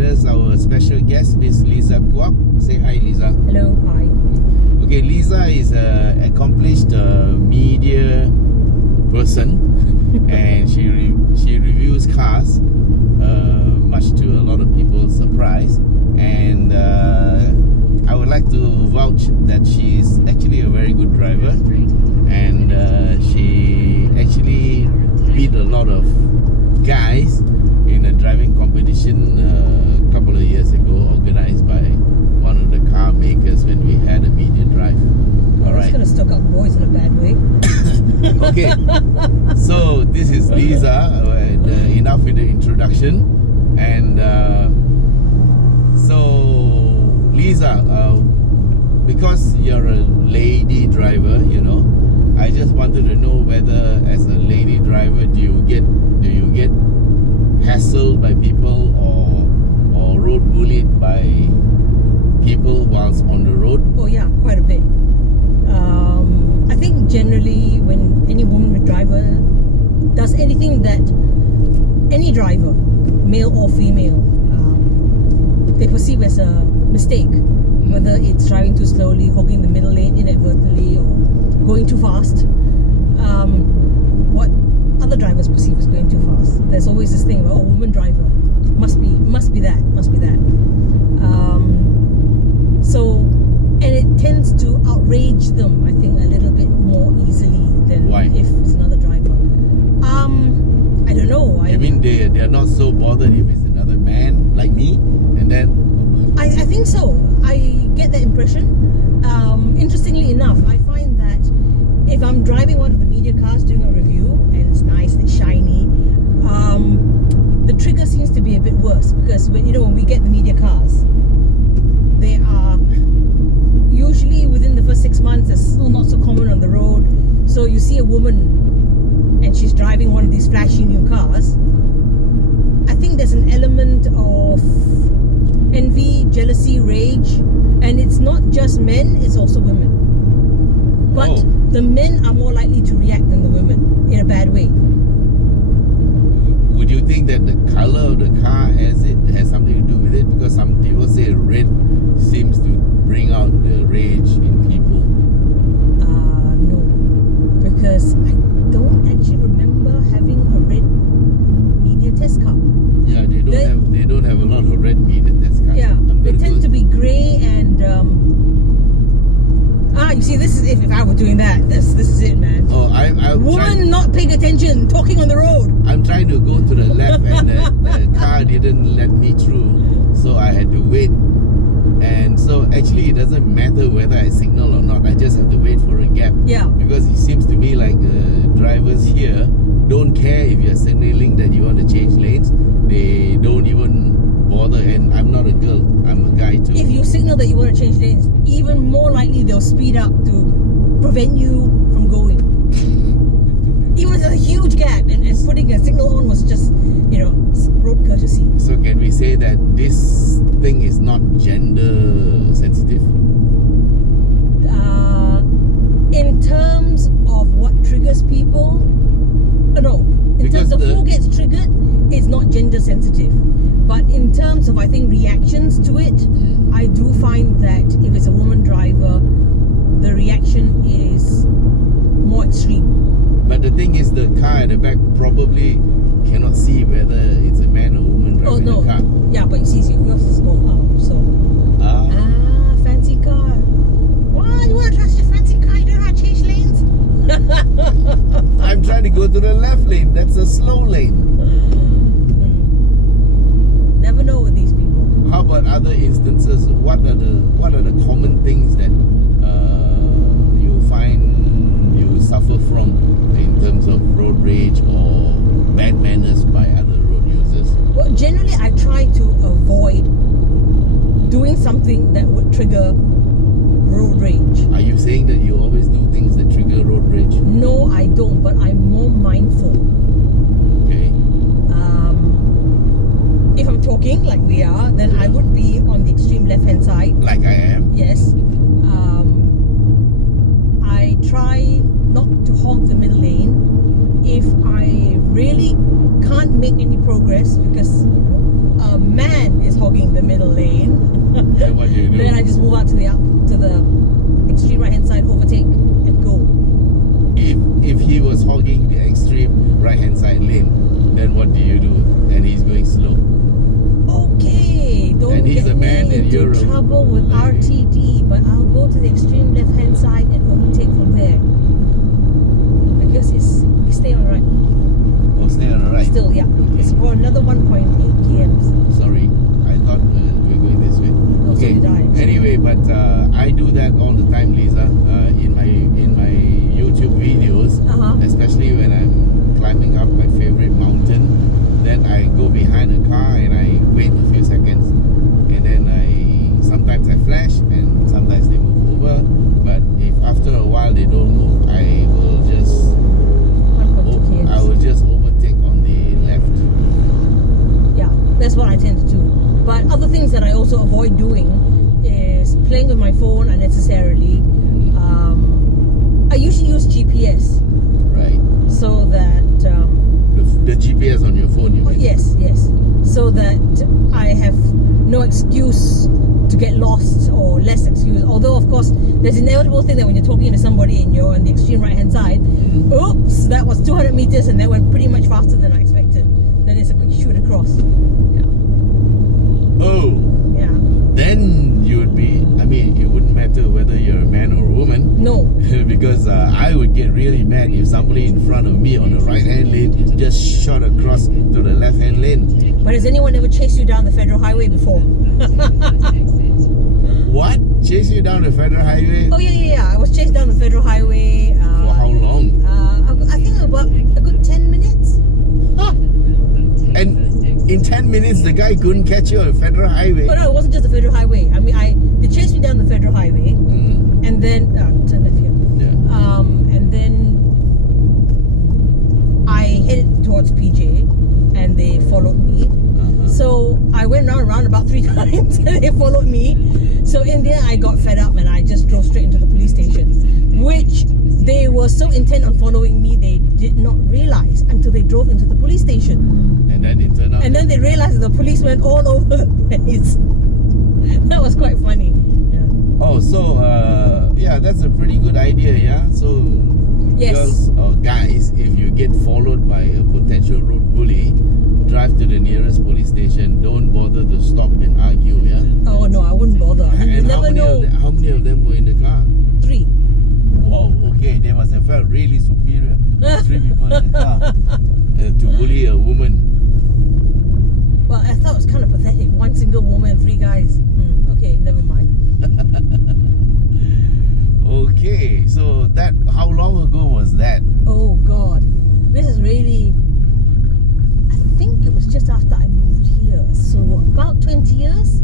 us our special guest, Miss Lisa Kuok. Say hi, Lisa. Hello, hi. Okay, Lisa is an accomplished media person, and she reviews cars, much to a lot of people's surprise. And I would like to vouch that she's actually a very good driver, and she actually beat a lot of guys in a driving competition a couple of years ago, organized by one of the car makers when we had a media drive. All right. It's going to stoke up boys in a bad way. Okay, so this is Lisa. Enough with the introduction. And so Lisa, because you're a lady driver, you know, I just wanted to know whether, as a lady driver, do you get hassled by people or road bullied by people whilst on the road? Oh yeah, quite a bit. I think generally when any woman with driver does anything that any driver, male or female, they perceive as a mistake, whether it's driving too slowly, hogging the middle lane inadvertently, or going too fast, what other drivers perceive as going too fast. There's always this thing about, oh, woman driver must be that. So, and it tends to outrage them, I think, a little bit more easily than if it's another driver. I don't know. I mean, they're not so bothered if it's another man like me, and then I think so. I get that impression. Interestingly enough, I find that if I'm driving one of the media cars doing a review and it's nice and shiny, the trigger seems to be a bit worse, because when we get the media cars, they are usually within the first 6 months, they're still not so common on the road. So you see a woman and she's driving one of these flashy new cars, I think there's an element of envy, jealousy, rage, and it's not just men, it's also women. But the men are more likely to react than the women in a bad way. Would you think that the color of the car has something to do with it? Because some people say red seems to bring out the rage in people. No, because I don't actually remember having a red media test car. Yeah, they don't have a lot of red media test cars. Yeah, they tend to be grey and you see, this is if I were doing that, this is it, man. Oh, I woman not paying attention, talking on the road. I'm trying to go to the left and the car didn't let me through, so I had to wait. And so actually it doesn't matter whether I signal or not, I just have to wait for a gap. Yeah. Because it seems to me like drivers here don't care if you're signaling that you want to change lanes. They don't even bother, and I'm not a girl, I'm a guy too. If you signal that you want to change lanes, even more likely they'll speed up to prevent you from going. Even if there's a huge gap, and putting a signal on was just, road courtesy. So can we say that this thing is not gender sensitive? In terms of what triggers people, no. In terms of who gets triggered, it's not gender sensitive. But in terms of, I think, reactions to it, I do find that if it's a woman driver, the reaction is more extreme. But the thing is, the car at the back probably cannot see whether it's a man or woman driving the car. Yeah, but you see, yours is all out, so. Fancy car. What? You want to trust your fancy car? You don't know how to change lanes? I'm trying to go to the left lane. That's a slow lane. Never know with these people. How about other instances? What are the common things that you find you suffer from in terms of road rage or bad manners by other road users? Well, generally I try to avoid doing something that would trigger road rage. Are you saying that you always do things that trigger road rage? No, I don't, but I'm more mindful. Okay. If I'm talking like we are, then I would be on the extreme left-hand side. Like I am? Yes. I try not to hog the middle lane. If I really can't make any progress because a man is hogging Then I just move out to the extreme right hand side, overtake, and go. If he was hogging the extreme right hand side lane, then what do you do? And he's going slow. Okay, don't And he's get a man me in into Europe. trouble with RTD, but I'll go to the extreme left hand side and overtake from there. Because it's stay on the right. Oh, stay on the right. Still, yeah. Okay. It's for another 1.8 km. Sorry, I thought we were going this way. No, so did I, actually. Anyway, but I do that all the time, Lisa. In my YouTube videos, especially when I'm climbing up my favorite mountain, then I go behind a car and I wait a few seconds, and then sometimes I flash and sometimes they move over. But if after a while they don't move, I will just overtake on the left. Yeah, that's what I tend to do. But other things that I also avoid doing is playing with my phone unnecessarily. I usually use GPS. Right. So that the GPS on your phone, you mean? yes, so that I have no excuse to get lost, or less excuse. Although of course there's an inevitable thing that when you're talking to somebody and you're on the extreme right hand side, oops, that was 200 meters and that went pretty much faster than I expected. Then it's a quick shoot across. Yeah. Then you would be, it wouldn't matter whether you're a man or a woman. No. Because I would get really mad if somebody in front of me on the right hand lane just shot across to the left hand lane. But has anyone ever chased you down the federal highway before? What? Chase you down the federal highway? Oh yeah. I was chased down the federal highway. For how long? I think about a good 10 minutes. Huh. And in 10 minutes, the guy couldn't catch you on the federal highway. Oh no, it wasn't just the federal highway. They chased me down the federal highway, and then turn left here. Yeah. And then I headed towards PJ, and they followed me. So I went round about 3 times, and they followed me. So in the end, I got fed up, and I just drove straight into the police station, which they were so intent on following me, they did not realize until they drove into the police station. And then it turned out. And then they realized that the police went all over the place. That was quite funny. Yeah. Oh, so that's a pretty good idea, yeah? So Yes. girls or guys, if you get followed by a potential road bully, drive to the nearest police station. Don't bother to stop and argue, yeah? Oh no, I wouldn't bother. You And never know. how many of them were in the car? 3. Wow, okay, they must have felt really superior. 3 people in the car to bully a woman. Well, I thought it was kind of pathetic. 1 single woman and 3 guys. Okay, never mind. Okay, so that, how long ago was that? Oh God, this is really. I think it was just after I moved here, so about 20 years.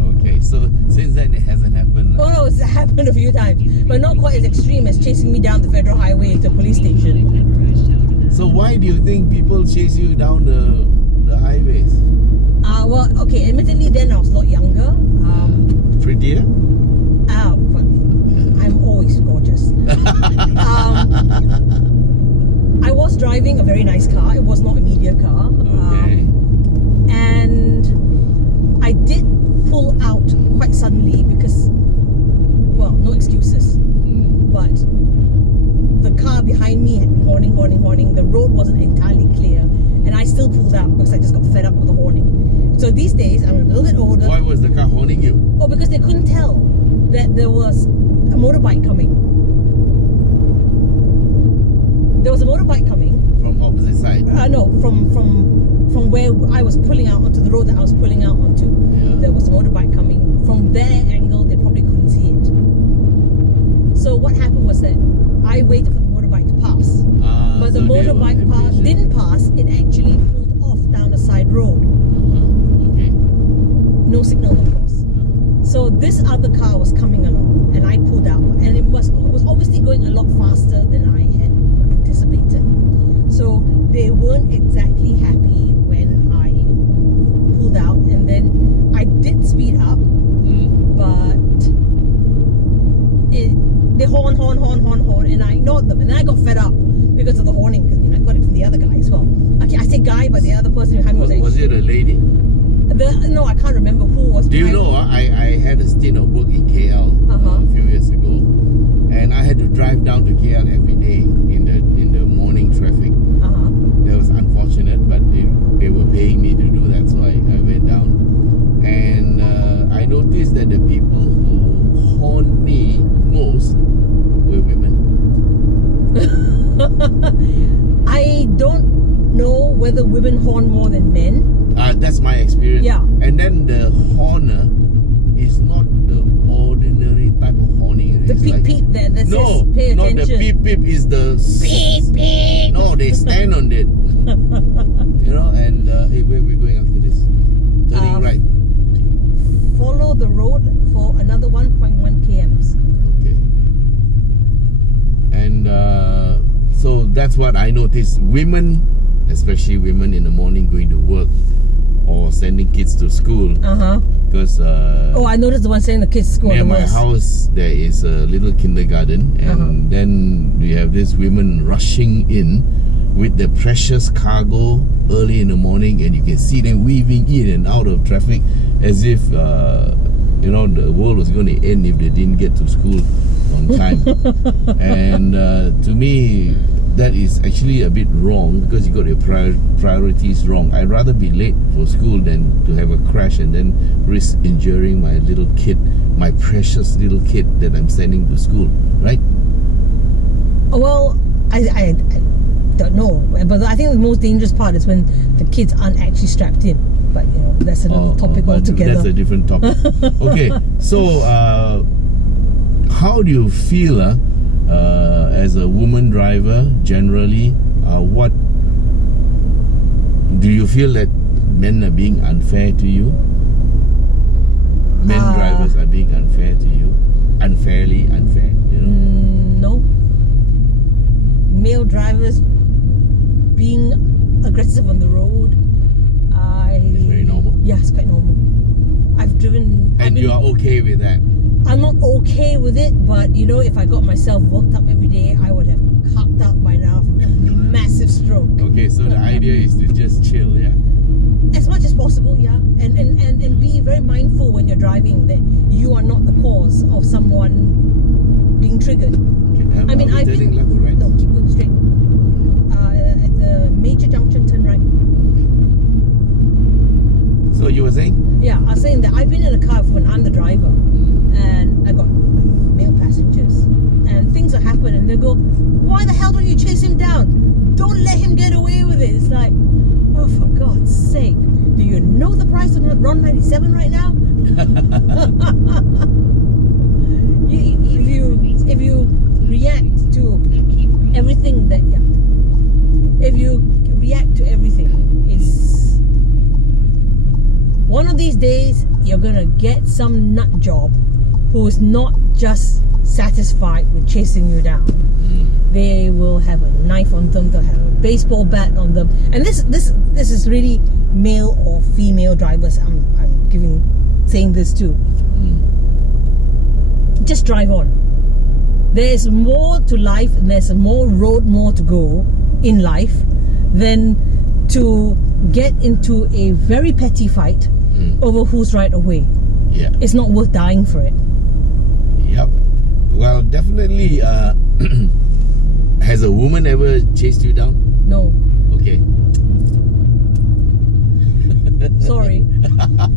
Okay, so since then it hasn't happened. Oh no, it's happened a few times, but not quite as extreme as chasing me down the federal highway into a police station. So why do you think people chase you down the highways? Well, okay, admittedly then I was a lot younger. Prettier? But I'm always gorgeous. I was driving a very nice car. It was not a media car. Okay. And I did pull out quite suddenly because, well, no excuses. But the car behind me had been horning. The road wasn't entirely clear. And I still pulled out because I just got fed up with the horning. So these days, I'm a little bit older. Why was the car horning you? Oh, because they couldn't tell that there was a motorbike coming. There was a motorbike coming. From opposite side? No, from where I was pulling out onto the road that I was pulling out onto. Yeah. There was a motorbike coming. From their angle, they probably couldn't see it. So what happened was that I waited for the motorbike to pass. But the so they were motorbike impatient. didn't pass. It actually pulled off down the side road. Okay. No signal, of course. So this other car was coming along, and I pulled out, and it was obviously going a lot faster than I had anticipated. So they weren't exactly happy when I pulled out, and then I did speed up, but they horn, and I ignored them, and then I got fed up because of the horning, because I got it from the other guy as well. Okay, I say guy, but the other person behind me was Was it a lady? No, I can't remember who was. Do you know? I had a stint of work in KL a few years ago, and I had to drive down to KL every day in the morning traffic. That was unfortunate, but they were paying me to do that, so I went down. And I noticed that the people who horned me most were women. I don't know whether women horn more than men. That's my experience. Yeah. And then the horner is not the ordinary type of horning. The It's peep like, peep that no, says pay not attention. the peep peep. Is the Beep, beep. No, they stand on it. You know, and hey, where are we going after this? Turning right. Follow the road for another 1.1 kms. Okay. And so that's what I noticed. Women, especially women in the morning going to work or sending kids to school. Because Oh, I noticed the one sending the kids to school. near my house there is a little kindergarten, and then we have these women rushing in with the precious cargo early in the morning, and you can see them weaving in and out of traffic as if you know, the world was going to end if they didn't get to school on time. And to me, that is actually a bit wrong, because you got your priorities wrong. I'd rather be late for school than to have a crash and then risk injuring my little kid, my precious little kid that I'm sending to school, right? Well, I don't know, but I think the most dangerous part is when the kids aren't actually strapped in. But you know, that's another topic altogether. That's a different topic. Okay, so how do you feel as a woman driver generally? What do you feel that men are being unfair to you? Men drivers are being unfair to you? Unfairly unfair, you know? No. Male drivers being aggressive on the road, It's very normal. yeah, it's quite normal. I've driven. And you are okay with that? I'm not okay with it, but you know, if I got myself worked up every day, I would have copped out by now from a massive stroke. Okay, so the idea is to just chill, yeah? As much as possible, yeah. And be very mindful when you're driving that you are not the cause of someone being triggered. Okay, I mean, I've turning been... left or right? No, keep going straight. At the major junction, turn right. So you were saying? Yeah, I was saying that I've been in a car when I'm the driver, and I got male passengers, and things will happen, and they go, "Why the hell don't you chase him down? Don't let him get away with it." It's like, oh, for God's sake, do you know the price of RON 97 right now? If you react to everything that, if you react to everything, it's one of these days you're gonna get some nut job who is not just satisfied with chasing you down. They will have a knife on them, they'll have a baseball bat on them, and this is really male or female drivers. I'm saying this too. Just drive on. There's more to life, and there's more to go in life than to get into a very petty fight over who's right or way. Yeah. It's not worth dying for it. Yep. Well, definitely. Has a woman ever chased you down? No. Okay. Sorry.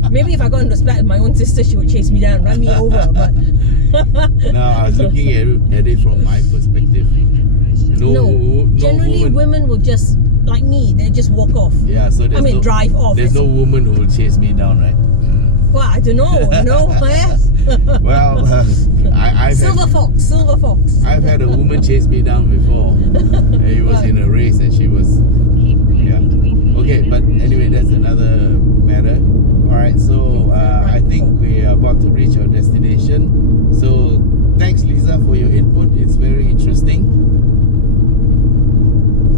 Maybe if I got into a spat with my own sister, she would chase me down, run me over. But No, I was looking at it from my perspective. No, generally women will just, like me, they just walk off. Yeah, so drive off. There's no woman who will chase me down, right? Well, I don't know. Well, I've Silver fox. I've had a woman chase me down before. It was in a race, and she was. Yeah. Okay, but anyway, that's another matter. All right, so I think we are about to reach our destination. So thanks, Lisa, for your input. It's very interesting.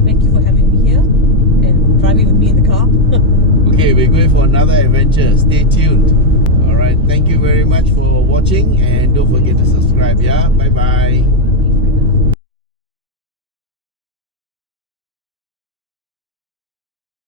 Thank you for having me here and driving with me in the car. Okay, we're going for another adventure. Stay tuned. All right, thank you very much for watching, and don't forget to subscribe. Yeah, bye bye.